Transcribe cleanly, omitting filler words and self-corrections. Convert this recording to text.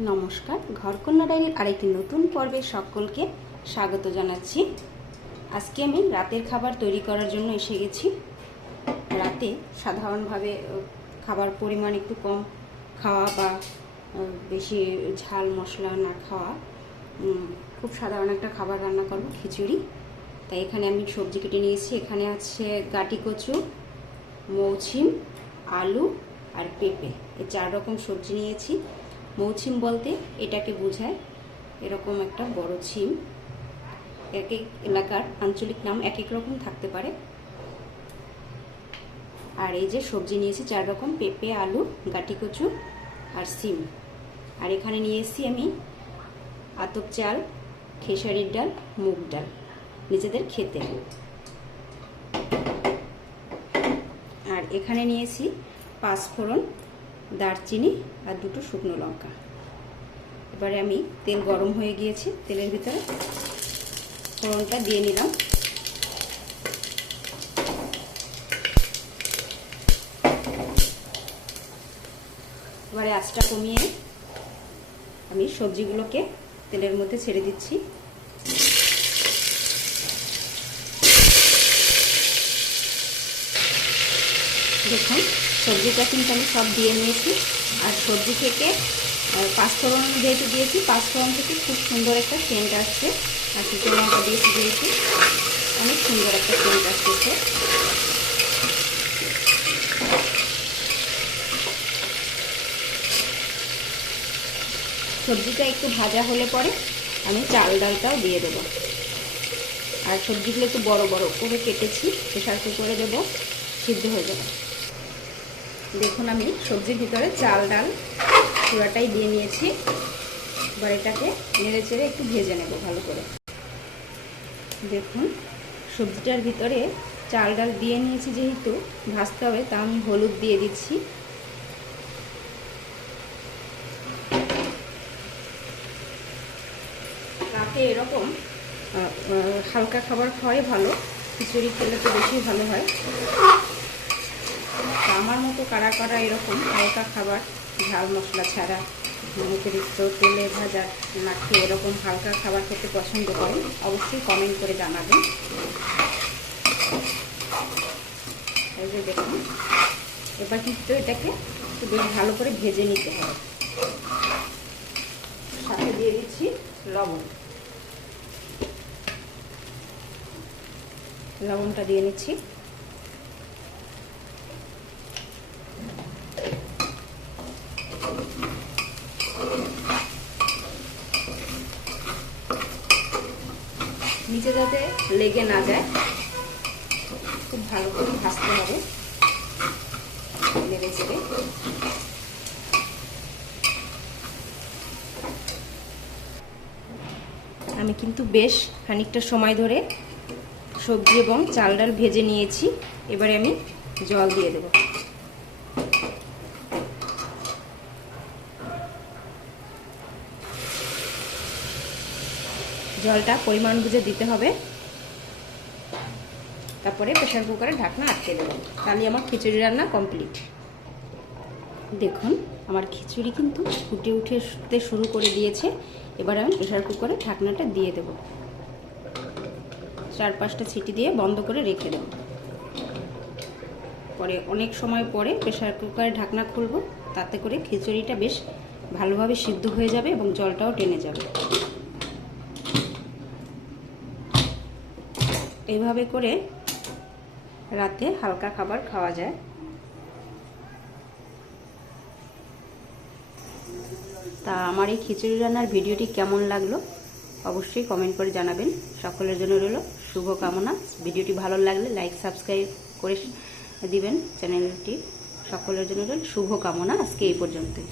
নমস্কার, ঘরকন্যা ডায়েরির আরেকটি নতুন পর্বে সকলকে স্বাগত জানাচ্ছি। আজকে আমি রাতের খাবার তৈরি করার জন্য এসে গেছি। রাতে সাধারণভাবে খাবার পরিমাণ একটু কম খাওয়া বা বেশি ঝাল মশলা না খাওয়া, খুব সাধারণ একটা খাবার রান্না করব, খিচুড়ি। তাই এখানে আমি সবজি কেটে নিয়েছি। এখানে আছে গাটি কচু, মৌছিম, আলু আর পেঁপে, এই 4 রকম সবজি নিয়েছি। মৌছিম বলতে এটাকে বোঝায় এরকম একটা বড় ছিম। এক এক এলাকার আঞ্চলিক নাম এক এক রকম থাকতে পারে। আর এই যে সবজি নিয়েছি 4 রকম, পেঁপে, আলু, গাটি কচু আর সিম। আর এখানে নিয়েছি আমি আতপ চাল, খেসারির ডাল, মুগ ডাল, নিজেদের খেতে। আর এখানে নিয়েছি 5 ফোড়ন, দারচিনি আর 2টো শুকনো লঙ্কা। এবারে আমি তেল গরম হয়ে গিয়েছে, তেলের ভিতরে ফোড়নটা দিয়ে নিলাম। এবারে আঁচটা কমিয়ে আমি সবজিগুলোকে তেলের মধ্যে ছেড়ে দিচ্ছি। দেখুন, সবজিটা কিন্তু আমি সব দিয়ে নিয়েছি। আর সবজি থেকে 5 ফোড়ন যেহেতু দিয়েছি, 5 ফোড়ন থেকে খুব সুন্দর একটা সেন্ট আসছে। আর শুকনো লঙ্কা দিয়েছি যেহেতু অনেক সুন্দর একটা সেন্ট আসতেছে। সবজিটা একটু ভাজা হলে পরে আমি চাল ডালটাও দিয়ে দেবো। আর সবজিগুলো একটু বড় বড় করে কেটেছি, প্রেসার কুকারে দেবো, সিদ্ধ হয়ে যাবে। দেখুন, আমি সবজির ভিতরে চাল ডাল পুরাটাই দিয়ে নিয়েছি। এবার এটাকে নেড়ে চেড়ে একটু ভেজে নেব ভালো করে। দেখুন, সবজিটার ভিতরে চাল ডাল দিয়ে নিয়েছি, যেহেতু ভাজতে হবে, তা আমি হলুদ দিয়ে দিচ্ছি। রাতে এরকম হালকা খাবার খাওয়াই ভালো, খিচুড়ি খেলে তো বেশি ভালো হয়। আমার মতো কারা কারা এরকম হালকা খাবার, ঝাল মশলা ছাড়া, অতিরিক্ত তেলে ভাজা না খেয়ে এরকম হালকা খাবার খেতে পছন্দ করেন, অবশ্যই কমেন্ট করে জানাবেন। এই যে দেখুন, এবার কিন্তু এটাকে একটু বেশ ভালো করে ভেজে নিতে হবে। সাথে দিয়ে দিচ্ছি লবণটা দিয়ে নিচ্ছি। নিচে যাতে লেগে না যায়, খুব ভালো করে ভাজতে হবে নেড়ে চেড়ে। আমি কিন্তু বেশ খানিকটা সময় ধরে সবজি এবং চাল ডাল ভেজে নিয়েছি। এবারে আমি জল দিয়ে দেব। জলটা পরিমাণ বুঝে দিতে হবে। তারপরে প্রেসার কুকারে ঢাকনা আটকে দেবো, তাহলে আমার খিচুড়ি রান্না কমপ্লিট। দেখুন, আমার খিচুড়ি কিন্তু ফুটে উঠতে শুরু করে দিয়েছে। এবার আমি প্রেসার কুকারে ঢাকনাটা দিয়ে দেব। 4-5টা সিটি দিয়ে বন্ধ করে রেখে দেব। পরে অনেক সময় পরে প্রেসার কুকারে ঢাকনা খুলব, তাতে করে খিচুড়িটা বেশ ভালোভাবে সিদ্ধ হয়ে যাবে এবং জলটাও টেনে যাবে। এইভাবে করে রাতে হালকা খাবার খাওয়া যায়। তা আমার এই খিচুড়ি রান্নার ভিডিওটি কেমন লাগলো অবশ্যই কমেন্ট করে জানাবেন। সকলের জন্য রইল শুভকামনা। ভিডিওটি ভালো লাগলে লাইক সাবস্ক্রাইব করে দিবেন চ্যানেলটি। সকলের জন্য রইল শুভকামনা। আজকে এই পর্যন্তই।